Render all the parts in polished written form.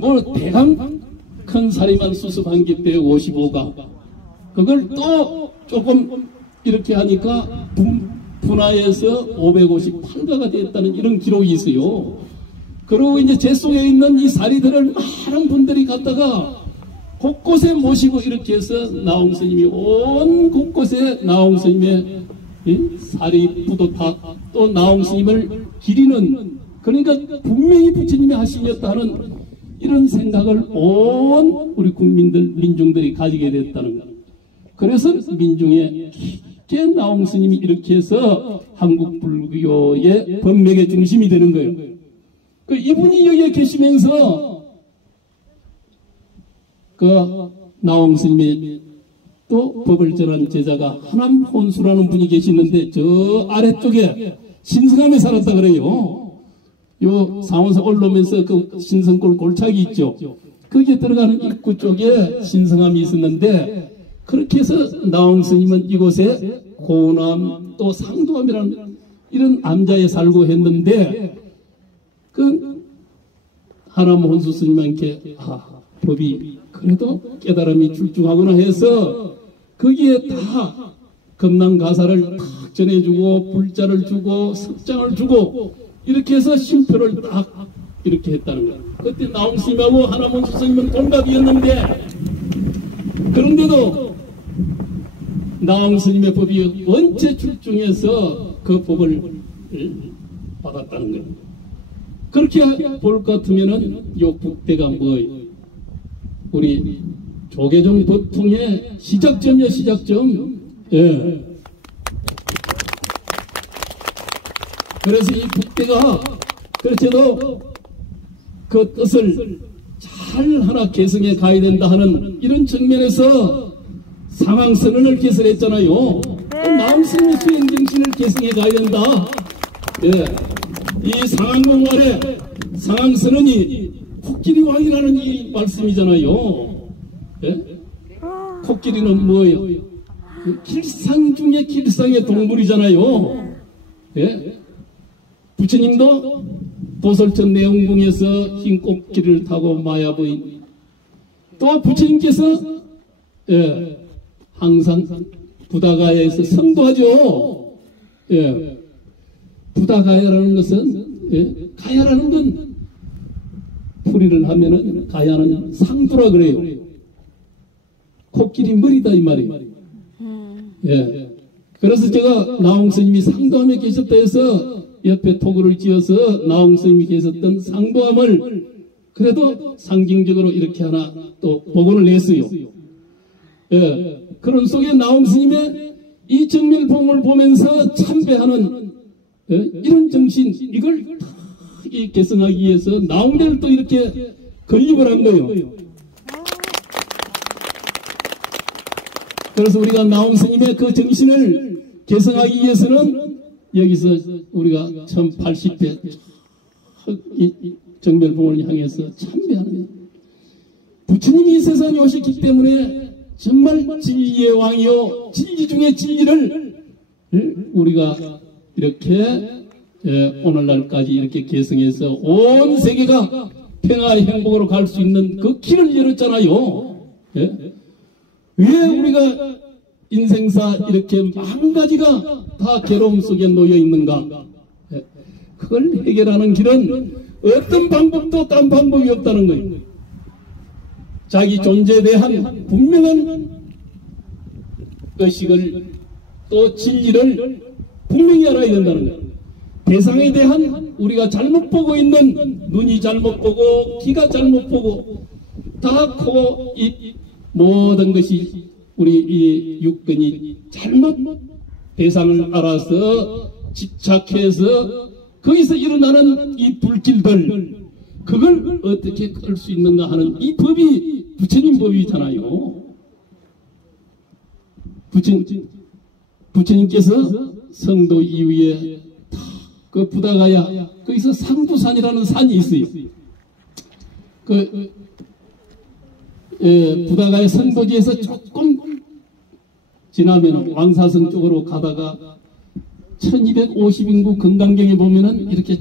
뭐 대강 큰 사리만 수습한 게 155가 그걸 또 조금 이렇게 하니까 분화해서 558가가 됐다는 이런 기록이 있어요. 그리고 이제 제 속에 있는 이 사리들을 많은 분들이 갖다가 곳곳에 모시고 이렇게 해서 나홍 스님이 온 곳곳에 나홍 스님의 사리 부도타 또 나홍 스님을 기리는, 그러니까 분명히 부처님이 하시겠다는 이런 생각을 온 우리 국민들 민중들이 가지게 됐다는 것. 그래서 민중의 깊게 나홍 스님이 이렇게 해서 한국 불교의 법맥의 중심이 되는 거예요. 그 이분이 여기에 계시면서 그 나홍 스님이 또 법을 전한 제자가 하남 혼수라는 분이 계시는데 저 아래쪽에 신성함에 살았다 그래요. 요 상원사 올라오면서 그 신성골 골차기 있죠. 거기에 들어가는 입구 쪽에 신성함이 있었는데 그렇게 해서 나홍 스님은 이곳에 고남 또 상도함이라는 이런 암자에 살고 했는데 그 하남 혼수 스님한테 법이 그래도 깨달음이 출중하구나 해서 거기에 다 금낭가사를 탁 전해주고 불자를 주고 석장을 주고 이렇게 해서 심표를 딱 이렇게 했다는 거예요. 그때 나홍 스님하고 하남 혼수 스님은 동갑이었는데 그런데도 나홍 스님의 법이 원체 출중해서 그 법을 받았다는 거예요. 그렇게 볼 것 같으면은 요 국대가 뭐예요? 우리 조계종 도통의 시작점이야, 시작점. 예. 그래서 이 국대가 그렇게도 그 뜻을 잘 하나 개성해 가야 된다 하는 이런 측면에서 상황선언을 개설했잖아요. 나홍 스님의 수행정신을 개성해 가야 된다. 예. 이 상황공 아래 상황선언이 코끼리 왕이라는 이 말씀이잖아요. 예? 코끼리는 뭐예요? 길상 중에 길상의 동물이잖아요. 예? 부처님도 도솔천 내용궁에서 흰 코끼리를 타고 마야부인 또 부처님께서 예, 항상 부다가야에서 성도하죠. 예. 부다가야라는 것은 예, 가야라는 건 풀이를 하면은 가야는 상두라 그래요. 코끼리 머리다 이 말이에요. 예. 그래서 제가 나홍 스님이 상도함에 계셨다 해서 옆에 토구를 지어서 나홍 스님이 계셨던 상도함을 그래도 상징적으로 이렇게 하나 또 복원을 했어요. 예. 그런 속에 나홍 스님의 이 정밀봉을 보면서 참배하는 예? 이런 정신 이걸 이 개성하기 위해서 나홍대를 또 이렇게 건립을 한 거예요. 그래서 우리가 나홍 스님의 그 정신을 개성하기 위해서는 여기서 우리가 1080배 정멸봉을 향해서 참배하는 거예요. 부처님이 이 세상에 오셨기 때문에 정말 진리의 왕이요 진리 중에 진리를 우리가 이렇게 오늘날까지 이렇게 계승해서 온 세계가 평화의 행복으로 갈 수 있는 그 길을 열었잖아요. 예? 왜 우리가 인생사 이렇게 만 가지가 다 괴로움 속에 놓여 있는가? 예? 그걸 해결하는 길은 어떤 방법도 딴 방법이 없다는 거예요. 자기 존재에 대한 분명한 의식을 또 진리를 분명히 알아야 된다는 거예요. 대상에 대한 우리가 잘못 보고 있는 눈이 잘못 보고 귀가 잘못 보고 다 코, 입 모든 것이 우리 이 육근이 잘못 대상을 알아서 집착해서 거기서 일어나는 이 불길들 그걸 어떻게 끌 수 있는가 하는 이 법이 부처님 법이잖아요. 부처님께서 성도 이후에 그 부다가야 거기서 상두산이라는 산이 있어요. 그 부다가야 성도지에서 조금 지나면 왕사성 쪽으로 가다가 1250인구 금강경에 보면은 이렇게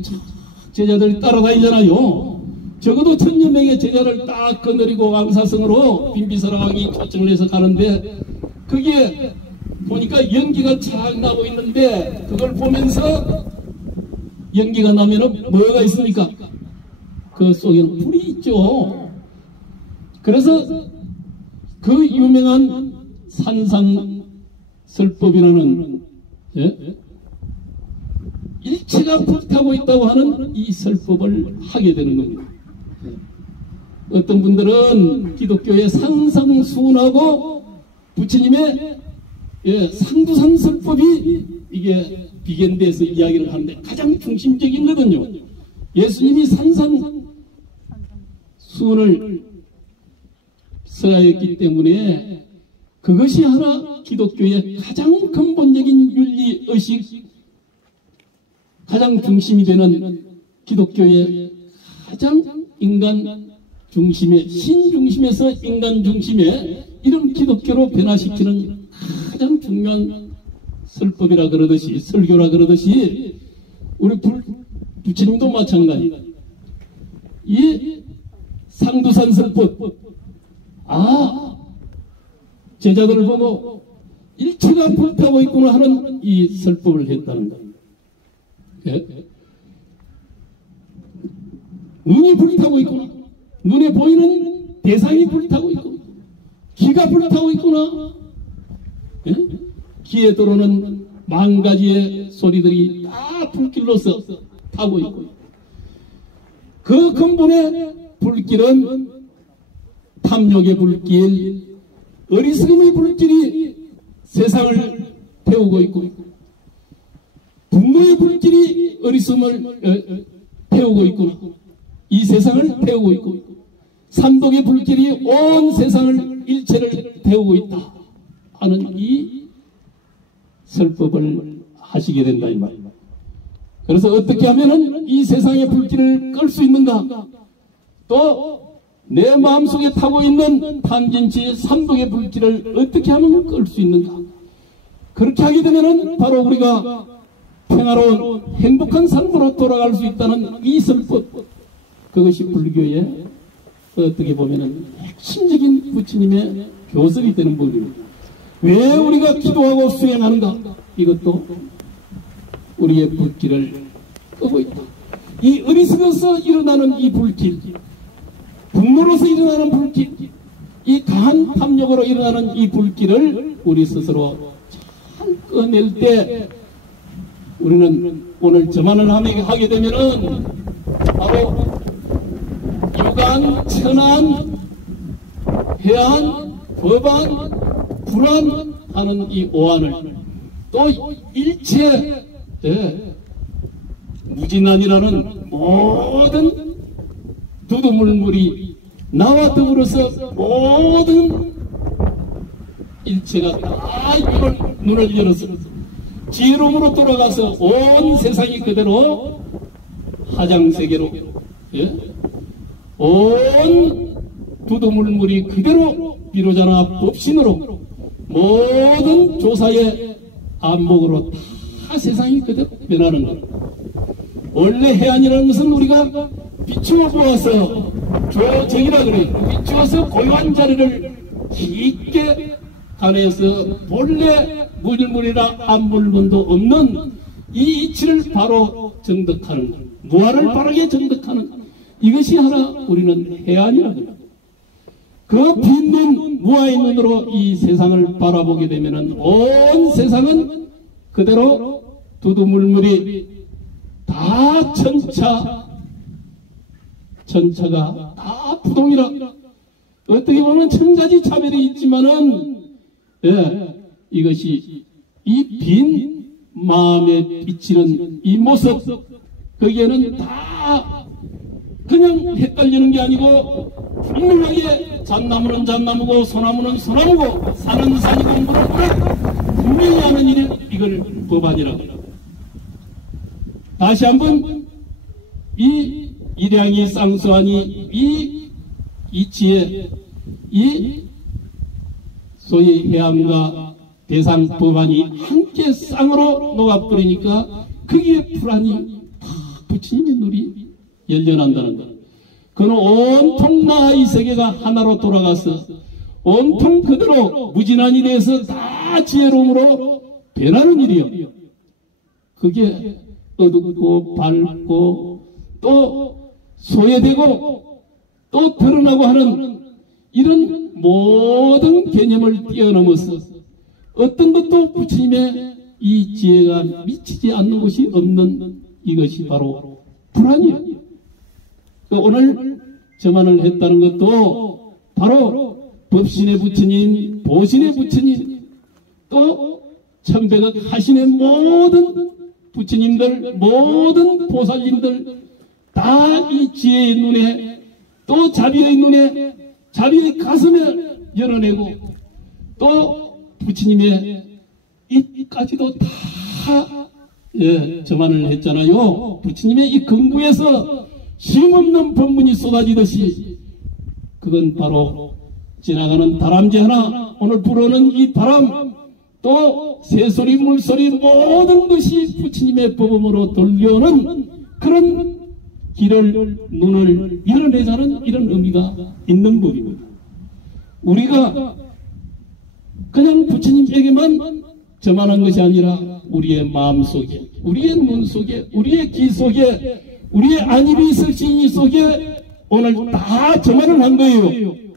제자들이 따라다니잖아요. 적어도 1000여 명의 제자를 딱 거느리고 왕사성으로 빈비사라 왕이 초청을 해서 가는데 거기에 보니까 연기가 착 나고 있는데 그걸 보면서 연기가 나면은 뭐가 있습니까? 그 속에는 불이 있죠. 그래서 그 유명한 산상설법이라는 일체가 불타고 있다고 하는 이 설법을 하게 되는 겁니다. 어떤 분들은 기독교의 상상수훈하고 부처님의 상두산설법이 이게 비견돼서 이야기를 하는데 가장 중심적인 거거든요. 예수님이 산상수훈을 써야했기 때문에 그것이 하나 기독교의 가장 근본적인 윤리의식, 가장 중심이 되는 기독교의 가장 인간 중심의, 신 중심에서 인간 중심의 이런 기독교로 변화시키는 가장 중요한 설법이라 그러듯이, 설교라 그러듯이 우리 부처님도 마찬가지다. 이 상두산 설법, 제자들을 보고 일체가 불타고 있구나 하는 이 설법을 했다는 겁니다. 눈이 불타고 있구나. 눈에 보이는 대상이 불타고 있구나. 기가 불타고 있구나. 귀에 들어오는 만 가지의 소리들이 다 불길로서 타고 있고, 그 근본의 불길은 탐욕의 불길, 어리석음의 불길이 세상을 태우고 있고, 분노의 불길이 어리석음을 태우고 있구나. 이 세상을 태우고 있고, 삼독의 불길이 온 세상을, 일체를 태우고 있다 하는 이 설법을 하시게 된다 이 말입니다. 그래서 어떻게 하면은 이 세상의 불길을 끌 수 있는가? 또 내 마음속에 타고 있는 탐진치 삼독의 불길을 어떻게 하면 끌 수 있는가? 그렇게 하게 되면은 바로 우리가 평화로운 행복한 삶으로 돌아갈 수 있다는 이 설법, 그것이 불교의 어떻게 보면은 핵심적인 부처님의 교설이 되는 법입니다. 왜 우리가 기도하고 수행하는가? 이것도 우리의 불길을 끄고 있다. 이 어리석어서 일어나는 이 불길, 분노로서 일어나는 불길, 이 강한 탐욕으로 일어나는 이 불길을 우리 스스로 잘 꺼낼 때 우리는 오늘 저만을 하게 되면은 바로 유관, 천안, 해안, 법안, 불안 하는 이 오안을, 또 일체 무진안이라는 모든 두두물물이 나와 더불어서 모든 일체가 다 눈을 열어서 지혜로움으로 돌아가서 온 세상이 그대로 화장세계로, 온 두두물물이 그대로 비로자나 법신으로 모든 조사의 안목으로 다 세상이 그대로 변하는 것. 원래 해안이라는 것은 우리가 비추어 보아서 조정이라 그래요. 비추어서 고요한 자리를 깊게 가내서 본래 물물이라 한 물건도 없는 이 이치를 바로 정득하는 것, 무아를 바르게 정득하는, 이것이 하나 우리는 해안이라 그래요. 그 빈눈, 무아의 눈으로 이 세상을 바라보게 되면은 온 세상은 그대로 두두물물이 다 천차가 다 부동이라. 어떻게 보면 천가지 차별이 있지만은, 이것이 이 빈 마음에 비치는 이 모습, 거기에는 다 그냥 헷갈리는 게 아니고 분명하게 잣나무는 잣나무고 소나무는 소나무고 산은 산이고 물은 물, 분명히 하는 일이 이걸 법안이라고. 다시 한번 이 일양이 쌍수하니 이 이치에 이 소위 해암과 대상 법안이 함께 쌍으로 녹아버리니까 거기에 불안이 다 부처님의 눈이 열려난다는 것. 그는 온통 나 이 세계가 하나로 돌아가서 온통 그대로 무진한이 돼서 다 지혜로움으로 변하는 일이요. 그게 어둡고 밝고 또 소외되고 또 드러나고 하는 이런 모든 개념을 뛰어넘어서 어떤 것도 부처님의 이 지혜가 미치지 않는 것이 없는 이것이 바로 불안이에요. 오늘 저만을 했다는 것도 바로 법신의 부처님, 보신의 부처님, 또 천백억 하신의 모든 부처님들, 모든 보살님들 다 이 지혜의 눈에 또 자비의 눈에 자비의 가슴에 열어내고 또 부처님의 입까지도 다 저만을 했잖아요. 부처님의 이 근구에서 쉼없는 법문이 쏟아지듯이 그건 바로 지나가는 다람쥐 하나, 오늘 불어오는 이 바람, 또 새소리 물소리 모든 것이 부처님의 법음으로 들려오는 그런 길을 눈을 열어내자는 이런 의미가 있는 법입니다. 우리가 그냥 부처님에게만 저만한 것이 아니라 우리의 마음속에, 우리의 눈 속에, 우리의 귀 속에, 우리의 안입이 있을 시인 속에 오늘 다 저만을 한 거예요.